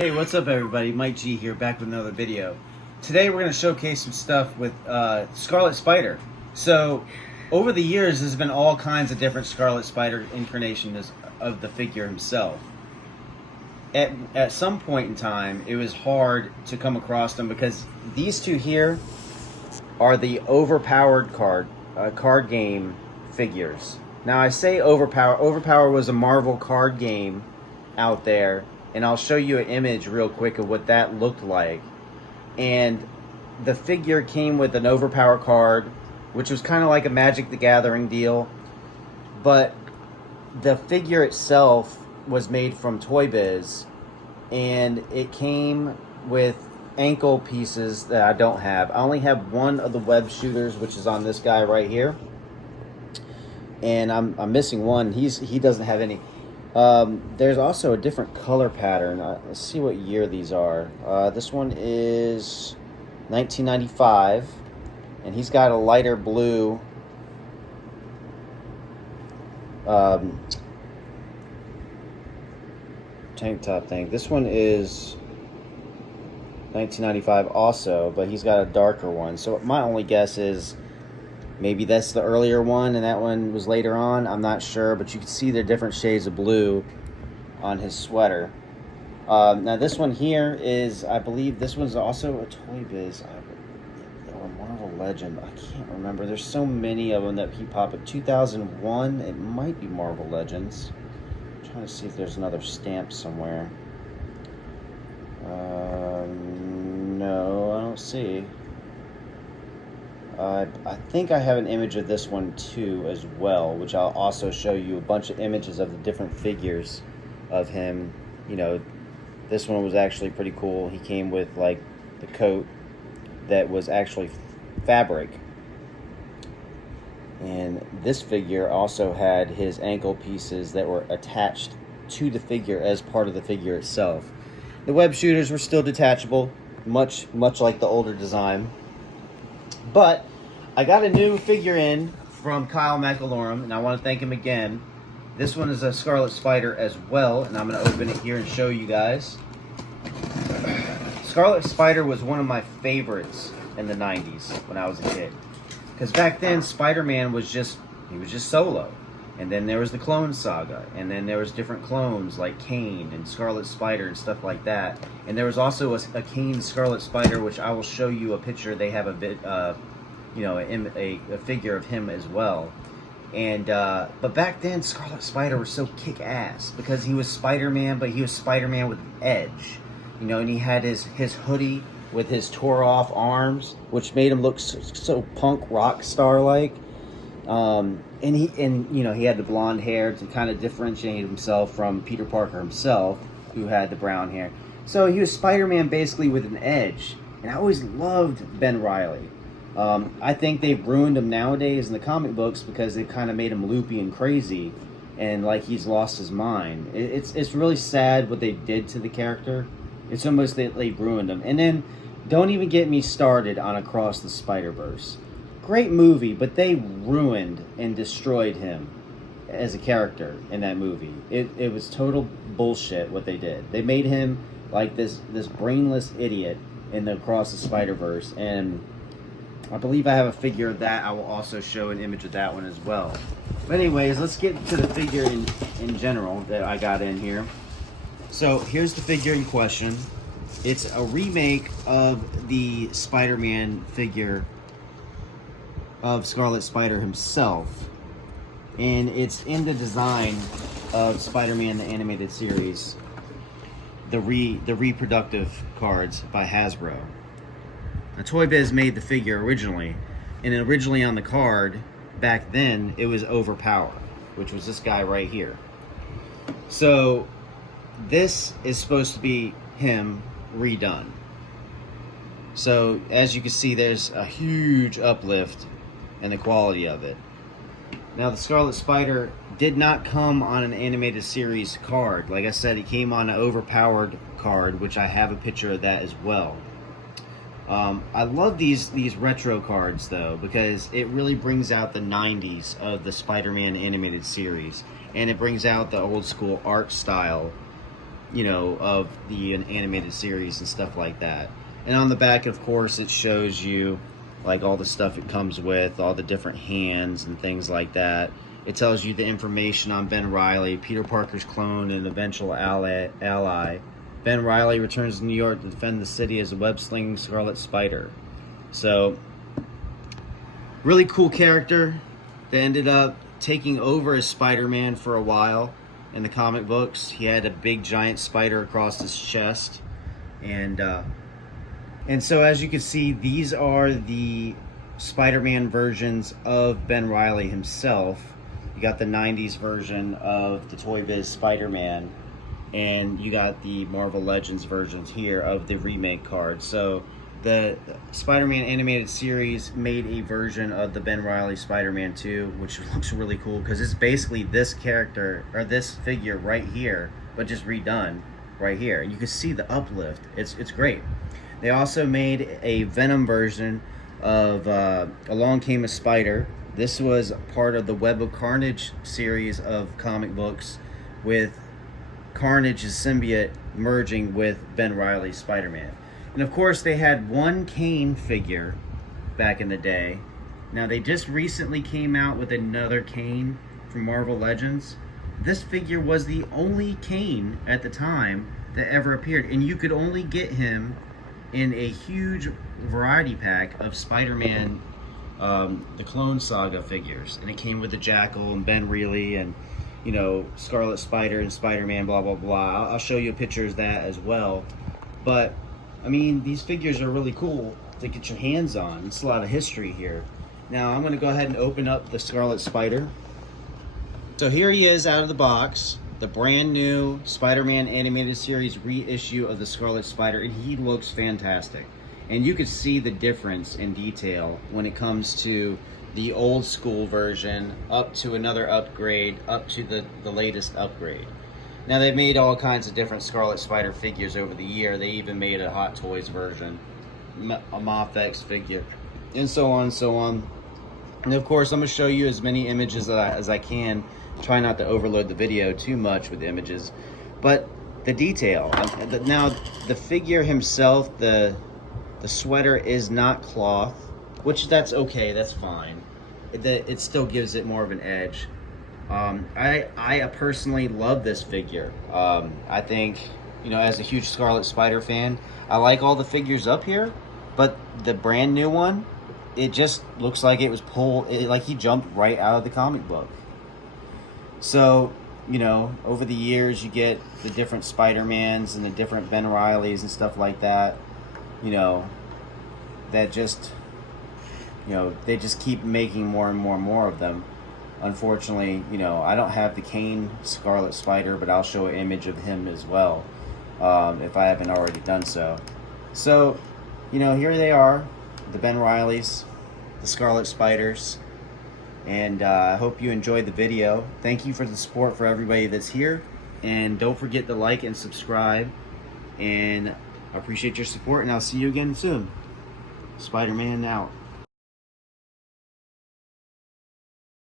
Hey, what's up everybody? Mike G here, back with another video. Today we're going to showcase some stuff with Scarlet Spider. So, over the years there's been all kinds of different Scarlet Spider incarnations of the figure himself. At some point in time, it was hard to come across them because these two here are the overpowered card game figures. Now I say overpower. Overpower was a Marvel card game out there, and I'll show you an image real quick of what that looked like. And the figure came with an overpower card, which was kind of like a Magic the Gathering deal, but the figure itself was made from Toy Biz, and it came with ankle pieces that I don't have. I only have one of the web shooters, which is on this guy right here, and I'm missing one. He doesn't have any. There's also a different color pattern. Let's see what year these are. This one is 1995, and he's got a lighter blue tank top thing. This one is 1995 also, but he's got a darker one. So my only guess is maybe that's the earlier one and that one was later on. I'm not sure, but you can see the different shades of blue on his sweater. Now this one here is, I believe this one's also a Toy Biz or Marvel Legend. I can't remember. There's so many of them that keep popping. 2001, it might be Marvel Legends. I'm trying to see if there's another stamp somewhere. No, I don't see. I think I have an image of this one too as well, which I'll also show you a bunch of images of the different figures of him. You know, this one was actually pretty cool. He came with like the coat that was actually fabric. And this figure also had his ankle pieces that were attached to the figure as part of the figure itself. The web shooters were still detachable, much like the older design. But I got a new figure in from Kyle McAlorum, and I want to thank him again. This one is a Scarlet Spider as well, and I'm going to open it here and show you guys. Scarlet Spider was one of my favorites in the 90s when I was a kid. Because back then, Spider-Man was just solo. And then there was the Clone Saga, and then there was different clones like Kane and Scarlet Spider and stuff like that. And there was also a Kane Scarlet Spider, which I will show you a picture. They have a bit, you know, a figure of him as well. And but back then, Scarlet Spider was so kick-ass because he was Spider-Man, but he was Spider-Man with an edge, you know. And he had his hoodie with his tore-off arms, which made him look so punk rock star like. And you know, he had the blonde hair to kind of differentiate himself from Peter Parker himself, who had the brown hair. So he was Spider-Man basically with an edge. And I always loved Ben Reilly. I think they've ruined him nowadays in the comic books because they've kind of made him loopy and crazy, and like he's lost his mind. It's really sad what they did to the character. It's almost that they ruined him. And then don't even get me started on Across the Spider-Verse. Great movie, but they ruined and destroyed him as a character in that movie. It was total bullshit what they did. They made him like this brainless idiot in the Across the Spider-Verse, and I believe I have a figure of that. I will also show an image of that one as well. But anyways, let's get to the figure in general that I got in here. So here's the figure in question. It's a remake of the Spider-Man figure of Scarlet Spider himself, and it's in the design of Spider-Man the Animated Series, the reproductive cards by Hasbro. Now, Toy Biz made the figure originally, and originally on the card back then it was Overpower, which was this guy right here. So this is supposed to be him redone. So as you can see, there's a huge uplift and the quality of it. Now the Scarlet Spider did not come on an animated series card. Like I said, he came on an overpowered card, which I have a picture of that as well. I love these retro cards though, because it really brings out the 90s of the Spider-Man animated series, and it brings out the old school art style you know, of the animated series and stuff like that. And on the back, of course, it shows you like all the stuff it comes with, all the different hands and things like that. It tells you the information on Ben Reilly, Peter Parker's clone and eventual ally. Ben Reilly returns to New York to defend the city as a web-slinging Scarlet Spider. So, really cool character that ended up taking over as Spider-Man for a while in the comic books. He had a big giant spider across his chest. And so as you can see, these are the Spider-Man versions of Ben Reilly himself. You got the 90s version of the Toy Biz Spider-Man, and you got the Marvel Legends versions here of the remake card. So the Spider-Man animated series made a version of the Ben Reilly Spider-Man 2, which looks really cool because it's basically this character, or this figure right here, but just redone right here. And you can see the uplift. It's great. They also made a Venom version of Along Came a Spider. This was part of the Web of Carnage series of comic books, with Carnage's symbiote merging with Ben Reilly's Spider-Man. And of course, they had one Kane figure back in the day. Now, they just recently came out with another Kane from Marvel Legends. This figure was the only Kane at the time that ever appeared, and you could only get him in a huge variety pack of Spider-Man, the Clone Saga figures. And it came with the Jackal and Ben Reilly and, you know, Scarlet Spider and Spider-Man, blah, blah, blah. I'll show you pictures of that as well. But I mean, these figures are really cool to get your hands on. It's a lot of history here. Now, I'm going to go ahead and open up the Scarlet Spider. So here he is out of the box, the brand new Spider-Man animated series reissue of the Scarlet Spider, and he looks fantastic. And you could see the difference in detail when it comes to the old school version up to another upgrade, up to the latest upgrade. Now, they've made all kinds of different Scarlet Spider figures over the year. They even made a Hot Toys version, a Mafex figure, and so on and so on. And of course, I'm going to show you as many images as I can. Try not to overload the video too much with images. But the detail. Now, the figure himself, the sweater is not cloth, which that's okay, that's fine. It still gives it more of an edge. I personally love this figure. I think, you know, as a huge Scarlet Spider fan, I like all the figures up here, but the brand new one, it just looks like it was like he jumped right out of the comic book. So, you know, over the years, you get the different Spider-Mans and the different Ben Reillys and stuff like that, you know, that just, you know, they just keep making more and more and more of them. Unfortunately, you know, I don't have the Kane Scarlet Spider, but I'll show an image of him as well, if I haven't already done so. So, you know, here they are, the Ben Reillys, the Scarlet Spiders, and I hope you enjoyed the video. Thank you for the support for everybody that's here, and don't forget to like and subscribe, and I appreciate your support, and I'll see you again soon. Spider-Man out.